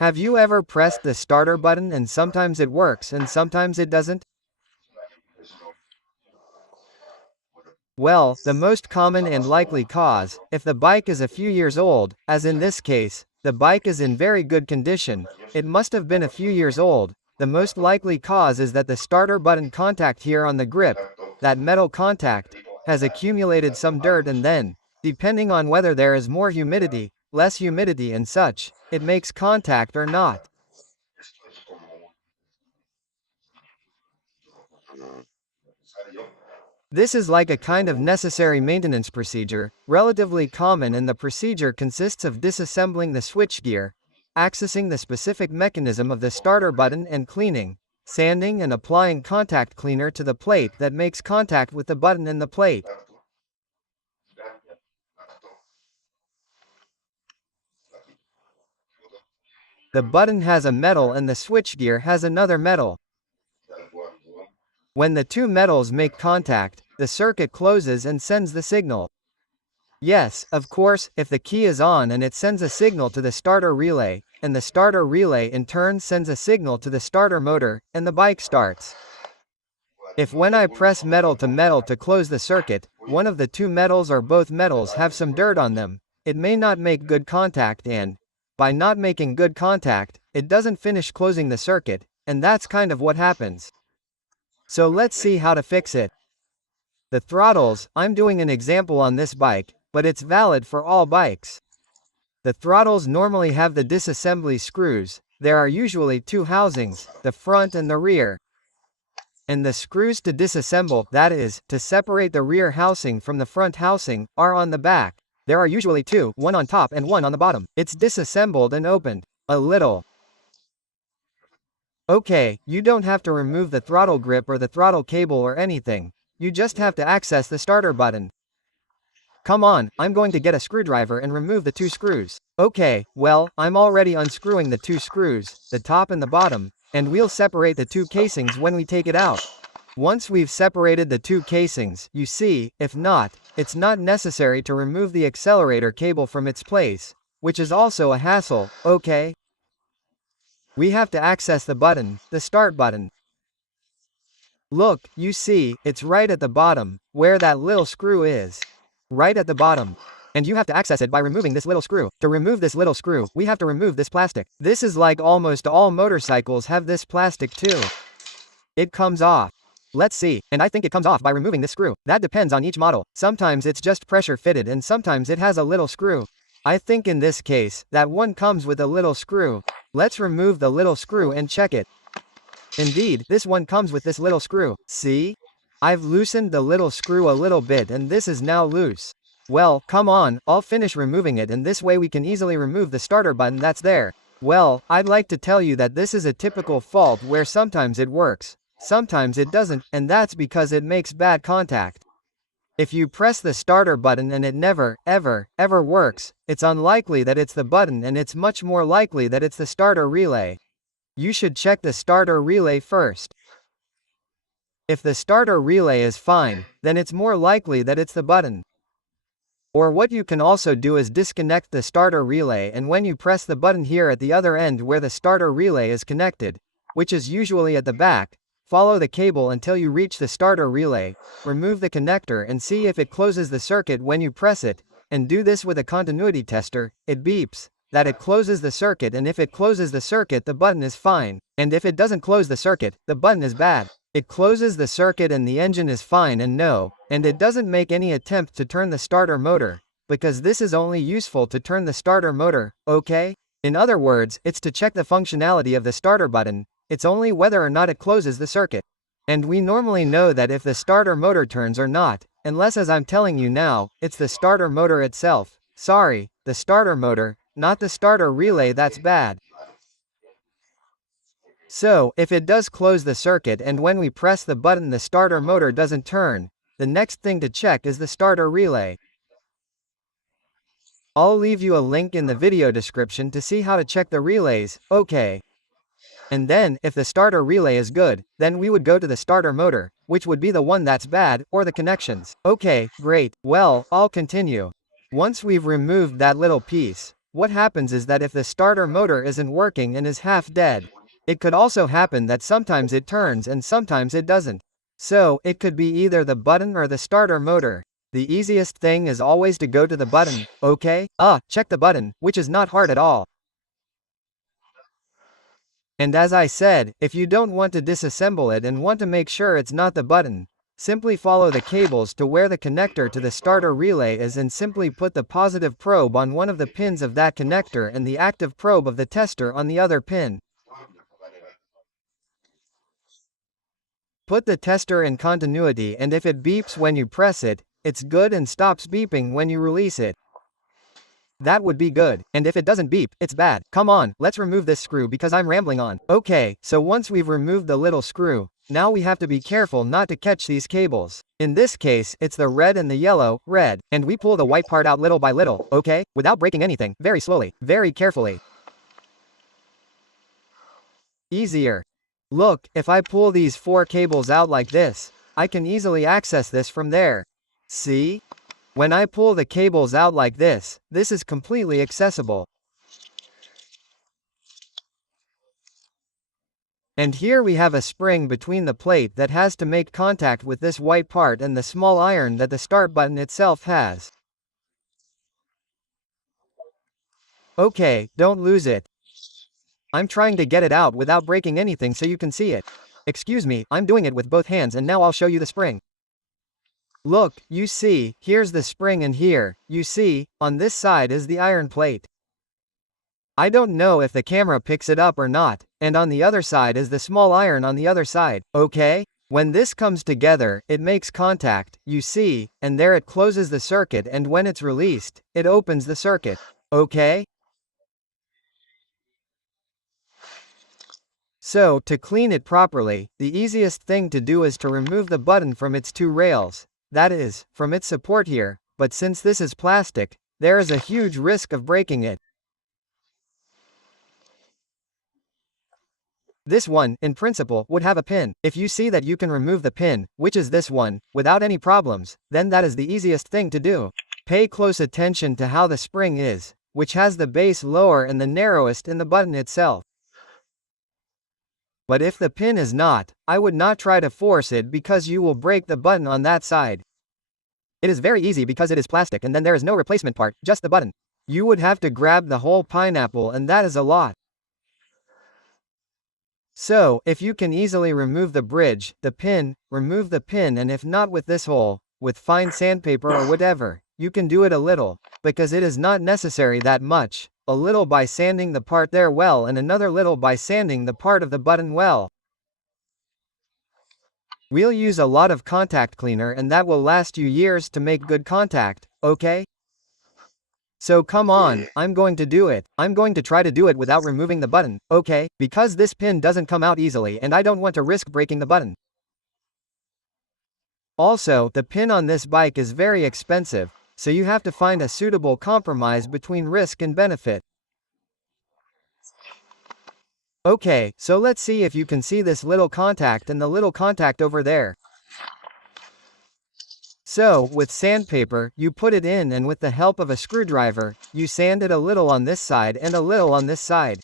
Have you ever pressed the starter button and sometimes it works and sometimes it doesn't? Well, the most common and likely cause, if the bike is a few years old, as in this case, the bike is in very good condition, it must have been a few years old, the most likely cause is that the starter button contact here on the grip, that metal contact, has accumulated some dirt and then, depending on whether there is more humidity, less humidity and such, it makes contact or not. This is like a kind of necessary maintenance procedure, relatively common, and the procedure consists of disassembling the switchgear, accessing the specific mechanism of the starter button and cleaning, sanding and applying contact cleaner to the plate that makes contact with the button and the plate. The button has a metal and the switchgear has another metal. When the two metals make contact, the circuit closes and sends the signal. Yes, of course, if the key is on and it sends a signal to the starter relay, and the starter relay in turn sends a signal to the starter motor, and the bike starts. If when I press metal to close the circuit, one of the two metals or both metals have some dirt on them, it may not make good contact and, by not making good contact, it doesn't finish closing the circuit, and that's kind of what happens. So let's see how to fix it. The throttles, I'm doing an example on this bike, but it's valid for all bikes. The throttles normally have the disassembly screws. There are usually two housings, the front and the rear. And the screws to disassemble, that is, to separate the rear housing from the front housing, are on the back. There are usually two, one on top and one on the bottom. It's disassembled and opened. A little. Okay, you don't have to remove the throttle grip or the throttle cable or anything. You just have to access the starter button. Come on, I'm going to get a screwdriver and remove the two screws. Okay, well, I'm already unscrewing the two screws, the top and the bottom, and we'll separate the two casings when we take it out. Once we've separated the two casings, you see, if not, it's not necessary to remove the accelerator cable from its place, which is also a hassle, okay? We have to access the button, the start button. Look, you see, it's right at the bottom, where that little screw is. Right at the bottom. And you have to access it by removing this little screw. To remove this little screw, we have to remove this plastic. This is like almost all motorcycles have this plastic too. It comes off. Let's see, and I think it comes off by removing this screw. That depends on each model. Sometimes it's just pressure fitted and sometimes it has a little screw. I think in this case, that one comes with a little screw. Let's remove the little screw and check it. Indeed, this one comes with this little screw. See? I've loosened the little screw a little bit and this is now loose. Well, come on, I'll finish removing it and this way we can easily remove the starter button that's there. Well, I'd like to tell you that this is a typical fault where sometimes it works, sometimes it doesn't, and that's because it makes bad contact. If you press the starter button and it never, ever, ever works, it's unlikely that it's the button and it's much more likely that it's the starter relay. You should check the starter relay first. If the starter relay is fine, then it's more likely that it's the button. Or what you can also do is disconnect the starter relay, and when you press the button here at the other end where the starter relay is connected, which is usually at the back, follow the cable until you reach the starter relay, remove the connector and see if it closes the circuit when you press it, and do this with a continuity tester. It beeps that it closes the circuit, and if it closes the circuit the button is fine, and if it doesn't close the circuit, the button is bad. It closes the circuit and the engine is fine and it doesn't make any attempt to turn the starter motor, because this is only useful to turn the starter motor, okay? In other words, it's to check the functionality of the starter button, it's only whether or not it closes the circuit. And we normally know that if the starter motor turns or not, unless as I'm telling you now, it's the starter motor itself. Sorry, the starter motor, not the starter relay that's bad. So, if it does close the circuit and when we press the button the starter motor doesn't turn, the next thing to check is the starter relay. I'll leave you a link in the video description to see how to check the relays, okay? And then, if the starter relay is good, then we would go to the starter motor, which would be the one that's bad, or the connections. Okay, great, well, I'll continue. Once we've removed that little piece, What happens is that if the starter motor isn't working and is half dead, it could also happen that sometimes it turns and sometimes it doesn't. So, it could be either the button or the starter motor. The easiest thing is always to go to the button, okay? Check the button, which is not hard at all. And as I said, if you don't want to disassemble it and want to make sure it's not the button, simply follow the cables to where the connector to the starter relay is and simply put the positive probe on one of the pins of that connector and the active probe of the tester on the other pin. Put the tester in continuity, and if it beeps when you press it, it's good, and stops beeping when you release it. That would be good. And if it doesn't beep, it's bad. Come on, let's remove this screw because I'm rambling on. Okay, so once we've removed the little screw, now we have to be careful not to catch these cables. In this case, it's the red and the yellow, red, and we pull the white part out little by little, okay? Without breaking anything, very slowly, very carefully. Easier. Look, if I pull these 4 cables out like this, I can easily access this from there. See? When I pull the cables out like this is completely accessible. And here we have a spring between the plate that has to make contact with this white part and the small iron that the start button itself has. Okay, don't lose it. I'm trying to get it out without breaking anything so you can see it. Excuse me, I'm doing it with both hands, and now I'll show you the spring. Look, you see, here's the spring, and here, you see, on this side is the iron plate. I don't know if the camera picks it up or not, and on the other side is the small iron on the other side, okay? When this comes together, it makes contact, you see, and there it closes the circuit, and when it's released, it opens the circuit, okay? So, to clean it properly, the easiest thing to do is to remove the button from its 2 rails. That is, from its support here, but since this is plastic, there is a huge risk of breaking it. This one, in principle, would have a pin. If you see that you can remove the pin, which is this one, without any problems, then that is the easiest thing to do. Pay close attention to how the spring is, which has the base lower and the narrowest in the button itself. But if the pin is not, I would not try to force it because you will break the button on that side. It is very easy because it is plastic and then there is no replacement part, just the button. You would have to grab the whole pineapple, and that is a lot. So, if you can easily remove the bridge, the pin, remove the pin, and if not with this hole, with fine sandpaper or whatever, you can do it a little, because it is not necessary that much. A little by sanding the part there well, and another little by sanding the part of the button well. We'll use a lot of contact cleaner, and that will last you years to make good contact, okay? So come on, I'm going to do it. I'm going to try to do it without removing the button, okay? Because this pin doesn't come out easily and I don't want to risk breaking the button. Also, the pin on this bike is very expensive, so you have to find a suitable compromise between risk and benefit. Okay, so let's see if you can see this little contact and the little contact over there. So, with sandpaper, you put it in, and with the help of a screwdriver, you sand it a little on this side and a little on this side.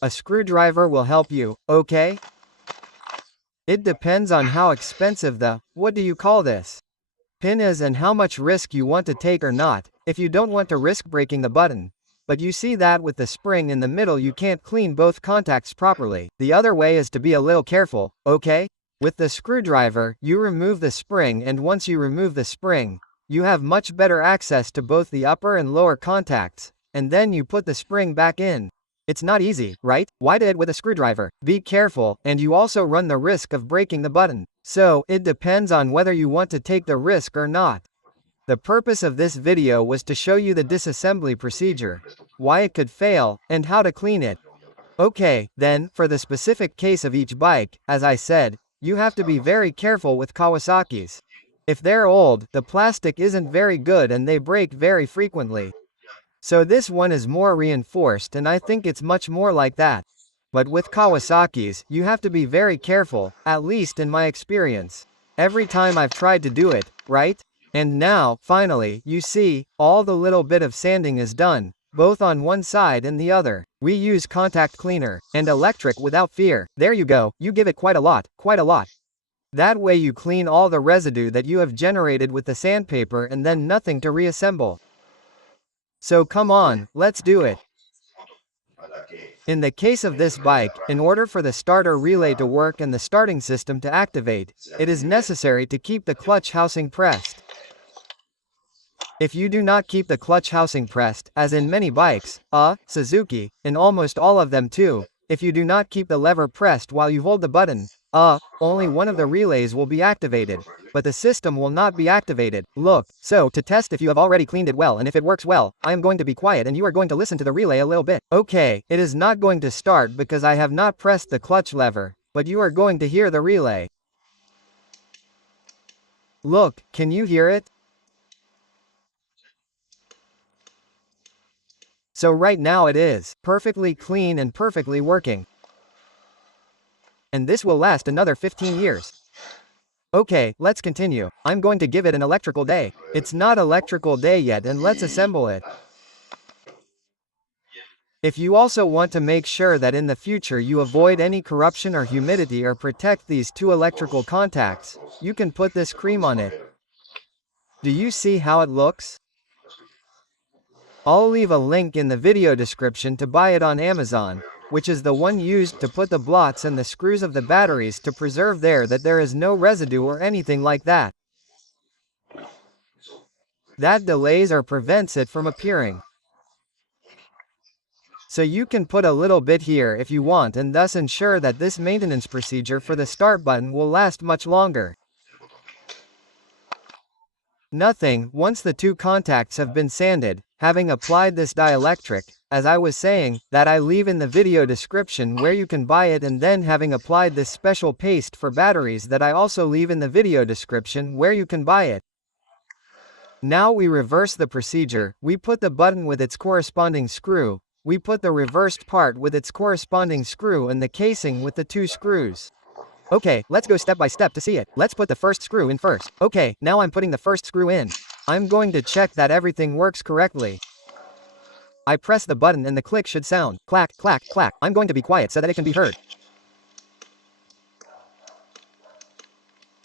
A screwdriver will help you, okay? It depends on how expensive the, what do you call this, pin is and how much risk you want to take or not, if you don't want to risk breaking the button. But you see that with the spring in the middle you can't clean both contacts properly. The other way is to be a little careful, okay? With the screwdriver, you remove the spring, and once you remove the spring, you have much better access to both the upper and lower contacts, and then you put the spring back in. It's not easy, right? Why do it with a screwdriver? Be careful, and you also run the risk of breaking the button. So, it depends on whether you want to take the risk or not. The purpose of this video was to show you the disassembly procedure, why it could fail, and how to clean it. Okay, then, for the specific case of each bike, as I said, you have to be very careful with Kawasaki's. If they're old, the plastic isn't very good and they break very frequently. So this one is more reinforced, and I think it's much more like that. But with Kawasaki's, you have to be very careful, at least in my experience. Every time I've tried to do it, right? And now, finally, you see, all the little bit of sanding is done, both on one side and the other. We use contact cleaner, and electric without fear. There you go, you give it quite a lot, quite a lot. That way you clean all the residue that you have generated with the sandpaper and then nothing to reassemble. So come on, let's do it. In the case of this bike, in order for the starter relay to work and the starting system to activate, it is necessary to keep the clutch housing pressed. If you do not keep the clutch housing pressed, as in many bikes, Suzuki, in almost all of them too, if you do not keep the lever pressed while you hold the button, only one of the relays will be activated, but the system will not be activated. Look, so, to test if you have already cleaned it well and if it works well, I am going to be quiet and you are going to listen to the relay a little bit. Okay, it is not going to start because I have not pressed the clutch lever, but you are going to hear the relay. Look, can you hear it? So right now it is perfectly clean and perfectly working. And this will last another 15 years. Okay, let's continue. I'm going to give it an electrical day. It's not electrical day yet and let's assemble it. If you also want to make sure that in the future you avoid any corruption or humidity or protect these two electrical contacts, you can put this cream on it. Do you see how it looks? I'll leave a link in the video description to buy it on Amazon, which is the one used to put the blots and the screws of the batteries to preserve that there is no residue or anything like that. That delays or prevents it from appearing. So you can put a little bit here if you want and thus ensure that this maintenance procedure for the start button will last much longer. Nothing, once the two contacts have been sanded, having applied this dielectric, as I was saying, that I leave in the video description where you can buy it, and then having applied this special paste for batteries that I also leave in the video description where you can buy it. Now we reverse the procedure, we put the button with its corresponding screw, we put the reversed part with its corresponding screw and the casing with the two screws. Okay, let's go step by step to see it. Let's put the first screw in first. Okay, now I'm putting the first screw in. I'm going to check that everything works correctly. I press the button and the click should sound. Clack, clack, clack. I'm going to be quiet so that it can be heard.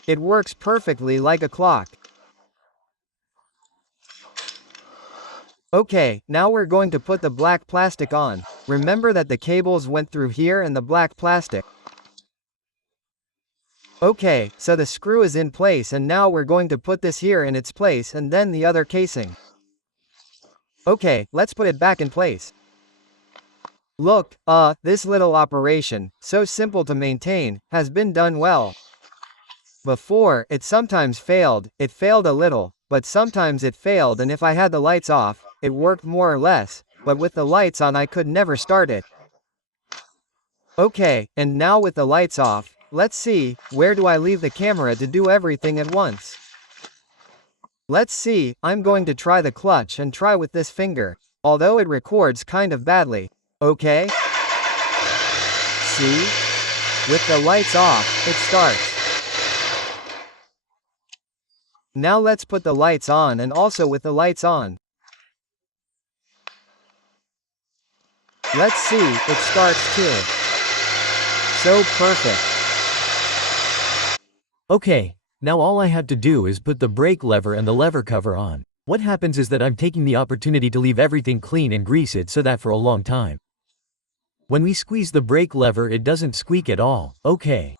It works perfectly like a clock. Okay, now we're going to put the black plastic on. Remember that the cables went through here and the black plastic. Okay, so the screw is in place and now we're going to put this here in its place and then the other casing. Okay, let's put it back in place. Look, this little operation, so simple to maintain, has been done well. Before, it sometimes failed, it failed a little, but sometimes it failed, and if I had the lights off, it worked more or less, but with the lights on I could never start it. Okay, and now with the lights off, let's see, where do I leave the camera to do everything at once? Let's see, I'm going to try the clutch and try with this finger, although it records kind of badly. Okay? See? With the lights off, it starts. Now let's put the lights on and also with the lights on. Let's see, it starts too. So perfect. Okay, now all I have to do is put the brake lever and the lever cover on. What happens is that I'm taking the opportunity to leave everything clean and grease it so that for a long time. When we squeeze the brake lever it doesn't squeak at all, okay.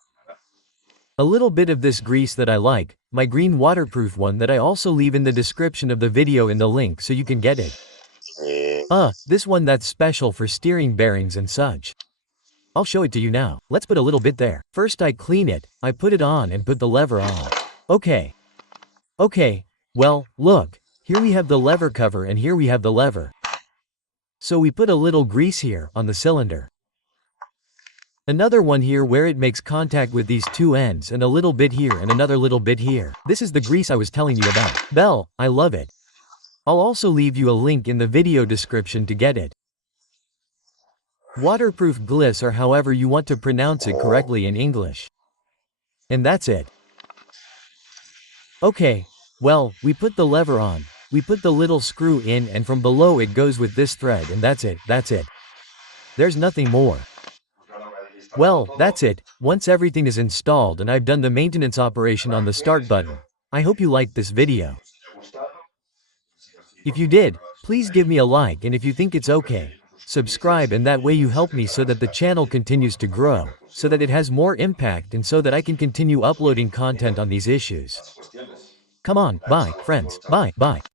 A little bit of this grease that I like, my green waterproof one that I also leave in the description of the video in the link so you can get it. This one that's special for steering bearings and such. I'll show it to you now. Let's put a little bit there. First I clean it, I put it on and put the lever on. Okay. Okay, well, look, here we have the lever cover and here we have the lever. So we put a little grease here on the cylinder. Another one here where it makes contact with these two ends and a little bit here and another little bit here. This is the grease I was telling you about. Bell, I love it. I'll also leave you a link in the video description to get it. Waterproof gliss or however you want to pronounce it correctly in English. And that's it. Okay, Well, we put the lever on, we put the little screw in, and from below it goes with this thread, and that's it. There's nothing more. Well, that's it. Once everything is installed and I've done the maintenance operation on the start button, I hope you liked this video. If you did, please give me a like, and if you think it's okay, subscribe, and that way you help me so that the channel continues to grow, so that it has more impact, and so that I can continue uploading content on these issues. Come on, bye, friends, bye.